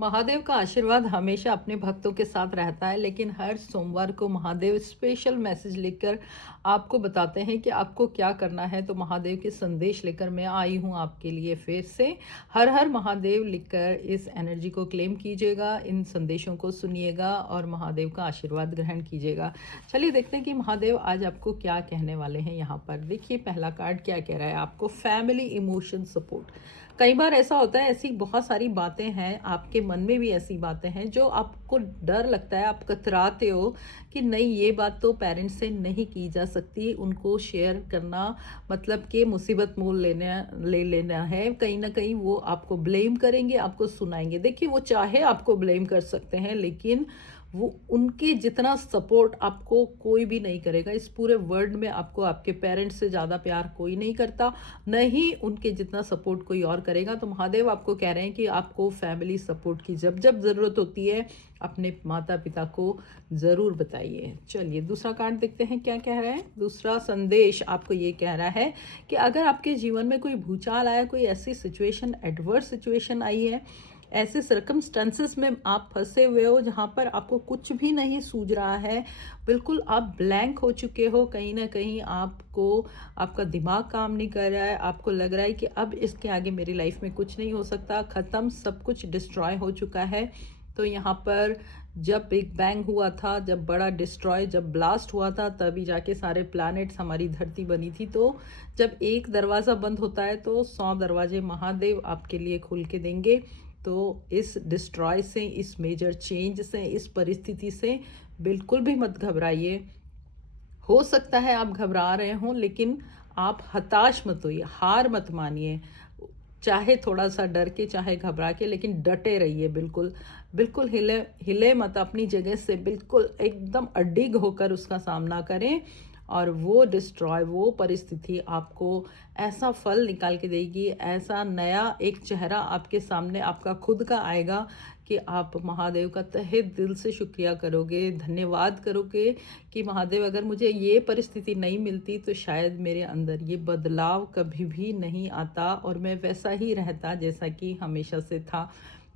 महादेव का आशीर्वाद हमेशा अपने भक्तों के साथ रहता है, लेकिन हर सोमवार को महादेव स्पेशल मैसेज लिखकर आपको बताते हैं कि आपको क्या करना है। तो महादेव के संदेश लेकर मैं आई हूँ आपके लिए फिर से। हर हर महादेव लिखकर इस एनर्जी को क्लेम कीजिएगा, इन संदेशों को सुनिएगा और महादेव का आशीर्वाद ग्रहण कीजिएगा। चलिए देखते हैं कि महादेव आज आपको क्या कहने वाले हैं। यहाँ पर देखिए पहला कार्ड क्या कह रहा है आपको। Family emotion support. कई बार ऐसा होता है, ऐसी बहुत सारी बातें हैं, आपके मन में भी ऐसी बातें हैं जो आपको डर लगता है, आप कतराते हो कि नहीं ये बात तो पेरेंट्स से नहीं की जा सकती, उनको शेयर करना मतलब कि मुसीबत मोल ले लेना है। कहीं ना कहीं वो आपको ब्लेम करेंगे, आपको सुनाएंगे। देखिए वो चाहे आपको ब्लेम कर सकते हैं, लेकिन वो उनके जितना सपोर्ट आपको कोई भी नहीं करेगा। इस पूरे वर्ल्ड में आपको आपके पेरेंट्स से ज़्यादा प्यार कोई नहीं करता, न ही उनके जितना सपोर्ट कोई और करेगा। तो महादेव आपको कह रहे हैं कि आपको फैमिली सपोर्ट की जब जब ज़रूरत होती है अपने माता पिता को ज़रूर बताइए। चलिए दूसरा कार्ड देखते हैं क्या कह रहा है। दूसरा संदेश आपको ये कह रहा है कि अगर आपके जीवन में कोई भूचाल आया, कोई ऐसी सिचुएशन, एडवर्स सिचुएशन आई है, ऐसे सर्कमस्टेंसेस में आप फंसे हुए हो जहाँ पर आपको कुछ भी नहीं सूझ रहा है, बिल्कुल आप ब्लैंक हो चुके हो, कहीं ना कहीं आपको आपका दिमाग काम नहीं कर रहा है, आपको लग रहा है कि अब इसके आगे मेरी लाइफ में कुछ नहीं हो सकता, ख़त्म, सब कुछ डिस्ट्रॉय हो चुका है। तो यहाँ पर जब बिग बैंग हुआ था, जब बड़ा डिस्ट्रॉय, जब ब्लास्ट हुआ था, तभी जाके सारे प्लैनेट्स, हमारी धरती बनी थी। तो जब एक दरवाज़ा बंद होता है तो 100 दरवाजे महादेव आपके लिए खुल के देंगे। तो इस डिस्ट्रॉय से, इस मेजर चेंज से, इस परिस्थिति से बिल्कुल भी मत घबराइए। हो सकता है आप घबरा रहे हों, लेकिन आप हताश मत होइए, हार मत मानिए। चाहे थोड़ा सा डर के, चाहे घबरा के, लेकिन डटे रहिए। बिल्कुल बिल्कुल हिले हिले मत अपनी जगह से, बिल्कुल एकदम अडिग होकर उसका सामना करें। और वो डिस्ट्रॉय, वो परिस्थिति आपको ऐसा फल निकाल के देगी, ऐसा नया एक चेहरा आपके सामने आपका खुद का आएगा कि आप महादेव का तहे दिल से शुक्रिया करोगे, धन्यवाद करोगे कि महादेव अगर मुझे ये परिस्थिति नहीं मिलती तो शायद मेरे अंदर ये बदलाव कभी भी नहीं आता और मैं वैसा ही रहता जैसा कि हमेशा से था।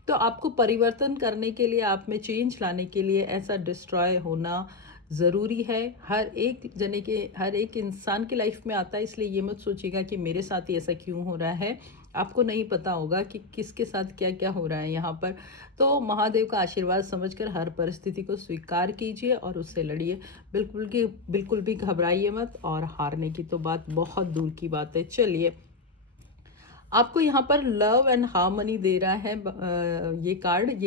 तो आपको परिवर्तन करने के लिए, आप में चेंज लाने के लिए ऐसा डिस्ट्रॉय होना ज़रूरी है। हर एक जने के, हर एक इंसान की लाइफ में आता है, इसलिए ये मत सोचिएगा कि मेरे साथ ही ऐसा क्यों हो रहा है। आपको नहीं पता होगा कि किसके साथ क्या क्या हो रहा है यहाँ पर। तो महादेव का आशीर्वाद समझकर हर परिस्थिति को स्वीकार कीजिए और उससे लड़िए। बिल्कुल भी घबराइए मत, और हारने की तो बात बहुत दूर की बात है। चलिए आपको यहाँ पर लव एंड हार्मनी दे रहा है ये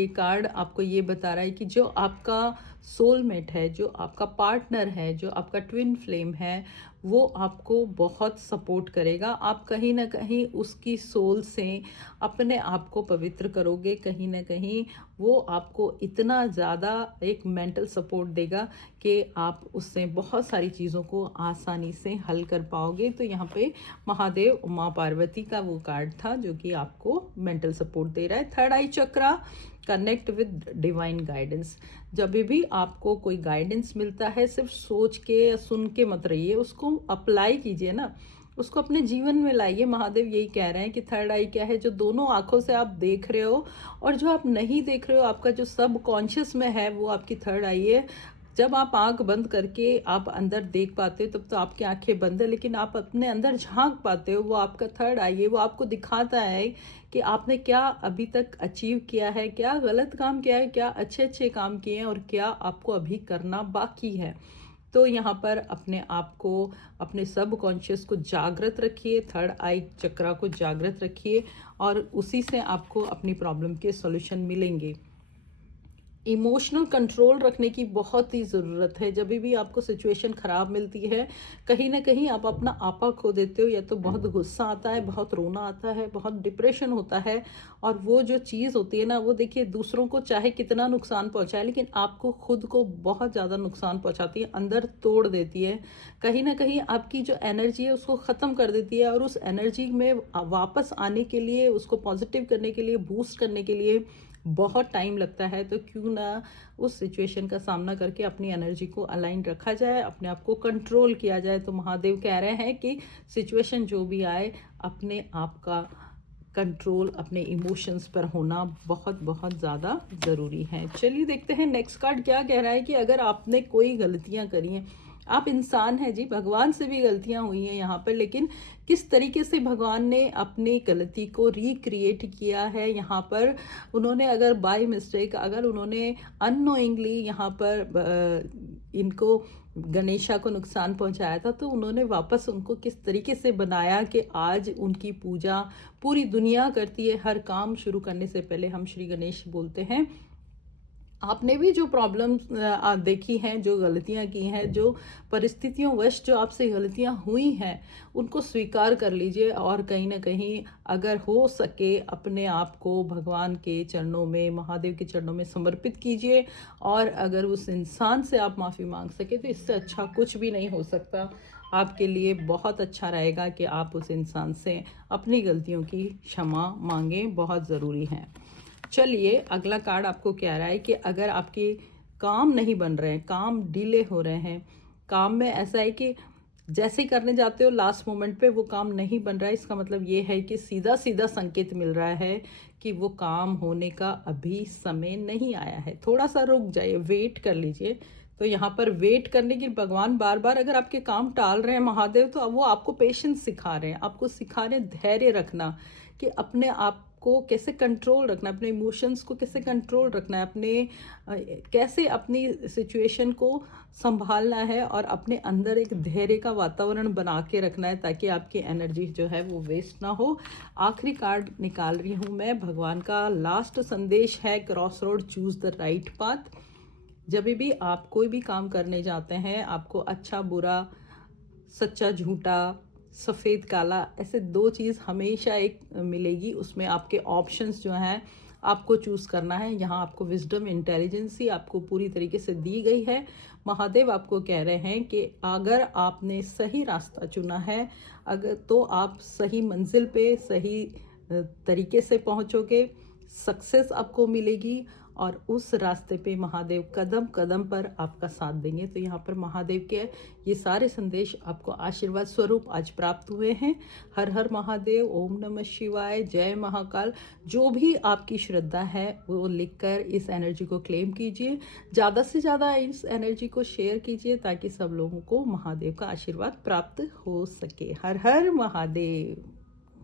कार्ड आपको ये बता रहा है कि जो आपका सोलमेट है, जो आपका पार्टनर है, जो आपका ट्विन फ्लेम है, वो आपको बहुत सपोर्ट करेगा। आप कहीं ना कहीं उसकी सोल से अपने आप को पवित्र करोगे, कहीं ना कहीं वो आपको इतना ज़्यादा एक मेंटल सपोर्ट देगा कि आप उससे बहुत सारी चीज़ों को आसानी से हल कर पाओगे। तो यहाँ पे महादेव उमा पार्वती का वो कार्ड था जो कि आपको मेंटल सपोर्ट दे रहा है। Third I chakra, connect with divine guidance. जब भी आपको कोई गाइडेंस मिलता है, सिर्फ सोच के या सुन के मत रहिए, उसको अप्लाई कीजिए ना, उसको अपने जीवन में लाइए। महादेव यही कह रहे हैं कि थर्ड आई क्या है, जो दोनों आंखों से आप देख रहे हो और जो आप नहीं देख रहे हो, आपका जो सब कॉन्शियस में है, वो आपकी थर्ड आई है। जब आप आंख बंद करके आप अंदर देख पाते हो तब तो आपकी आंखें बंद है, लेकिन आप अपने अंदर झांक पाते हो, वो आपका थर्ड आई है। वो आपको दिखाता है कि आपने क्या अभी तक अचीव किया है, क्या गलत काम किया है, क्या अच्छे अच्छे काम किए हैं और क्या आपको अभी करना बाकी है। तो यहाँ पर अपने आप को, अपने सब कॉन्शियस को जागृत रखिए, थर्ड आई चक्रा को जागृत रखिए और उसी से आपको अपनी प्रॉब्लम के सॉल्यूशन मिलेंगे। इमोशनल कंट्रोल रखने की बहुत ही ज़रूरत है। जब भी आपको सिचुएशन ख़राब मिलती है, कहीं ना कहीं आप अपना आपा खो देते हो, या तो बहुत गुस्सा आता है, बहुत रोना आता है, बहुत डिप्रेशन होता है। और वो जो चीज़ होती है ना, वो देखिए दूसरों को चाहे कितना नुकसान पहुंचाए, लेकिन आपको खुद को बहुत ज़्यादा नुकसान पहुंचाती है, अंदर तोड़ देती है। कहीं ना कहीं आपकी जो एनर्जी है उसको ख़त्म कर देती है, और उस एनर्जी में वापस आने के लिए, उसको पॉजिटिव करने के लिए, बूस्ट करने के लिए बहुत टाइम लगता है। तो क्यों ना उस सिचुएशन का सामना करके अपनी एनर्जी को अलाइन रखा जाए, अपने आप को कंट्रोल किया जाए। तो महादेव कह रहे हैं कि सिचुएशन जो भी आए, अपने आप का कंट्रोल अपने इमोशंस पर होना बहुत बहुत ज़्यादा ज़रूरी है। चलिए देखते हैं नेक्स्ट कार्ड क्या कह रहा है कि अगर आपने कोई गलतियां करी हैं, आप इंसान हैं जी, भगवान से भी गलतियां हुई हैं यहाँ पर, लेकिन किस तरीके से भगवान ने अपनी गलती को रिक्रिएट किया है यहाँ पर। उन्होंने अगर बाय मिस्टेक, अगर उन्होंने अननोइंगली यहाँ पर इनको गणेशा को नुकसान पहुंचाया था, तो उन्होंने वापस उनको किस तरीके से बनाया कि आज उनकी पूजा पूरी दुनिया करती है। हर काम शुरू करने से पहले हम श्री गणेश बोलते हैं। आपने भी जो प्रॉब्लम्स देखी हैं, जो गलतियां की हैं, जो परिस्थितियों वश जो आपसे गलतियां हुई हैं, उनको स्वीकार कर लीजिए और कहीं ना कहीं अगर हो सके अपने आप को भगवान के चरणों में, महादेव के चरणों में समर्पित कीजिए। और अगर उस इंसान से आप माफ़ी मांग सके तो इससे अच्छा कुछ भी नहीं हो सकता। आपके लिए बहुत अच्छा रहेगा कि आप उस इंसान से अपनी गलतियों की क्षमा मांगें, बहुत ज़रूरी है। चलिए अगला कार्ड आपको कह रहा है कि अगर आपके काम नहीं बन रहे हैं, काम डिले हो रहे हैं, काम में ऐसा है कि जैसे ही करने जाते हो लास्ट मोमेंट पे वो काम नहीं बन रहा है, इसका मतलब ये है कि सीधा सीधा संकेत मिल रहा है कि वो काम होने का अभी समय नहीं आया है। थोड़ा सा रुक जाइए, वेट कर लीजिए। तो यहाँ पर वेट करने की भगवान बार बार अगर आपके काम टाल रहे हैं महादेव, तो अब वो आपको पेशेंस सिखा रहे हैं, आपको सिखा रहे हैं धैर्य रखना, कि अपने आप को कैसे कंट्रोल रखना है, अपने इमोशंस को कैसे कंट्रोल रखना है, कैसे अपनी सिचुएशन को संभालना है और अपने अंदर एक धैर्य का वातावरण बना के रखना है, ताकि आपकी एनर्जी जो है वो वेस्ट ना हो। आखिरी कार्ड निकाल रही हूँ मैं, भगवान का लास्ट संदेश है, cross road choose the right path. जब भी आप कोई भी काम करने जाते हैं, आपको अच्छा बुरा, सच्चा झूठा, सफ़ेद काला, ऐसे दो चीज़ हमेशा एक मिलेगी। उसमें आपके ऑप्शंस जो हैं आपको चूज़ करना है। यहाँ आपको विजडम, इंटेलिजेंसी आपको पूरी तरीके से दी गई है। महादेव आपको कह रहे हैं कि अगर आपने सही रास्ता चुना है, अगर तो आप सही मंजिल पे सही तरीके से पहुँचोगे, सक्सेस आपको मिलेगी और उस रास्ते पे महादेव कदम कदम पर आपका साथ देंगे। तो यहाँ पर महादेव के ये सारे संदेश आपको आशीर्वाद स्वरूप आज प्राप्त हुए हैं। हर हर महादेव, ओम नमः शिवाय, जय महाकाल। जो भी आपकी श्रद्धा है वो लिखकर इस एनर्जी को क्लेम कीजिए, ज़्यादा से ज़्यादा इस एनर्जी को शेयर कीजिए, ताकि सब लोगों को महादेव का आशीर्वाद प्राप्त हो सके। हर हर महादेव।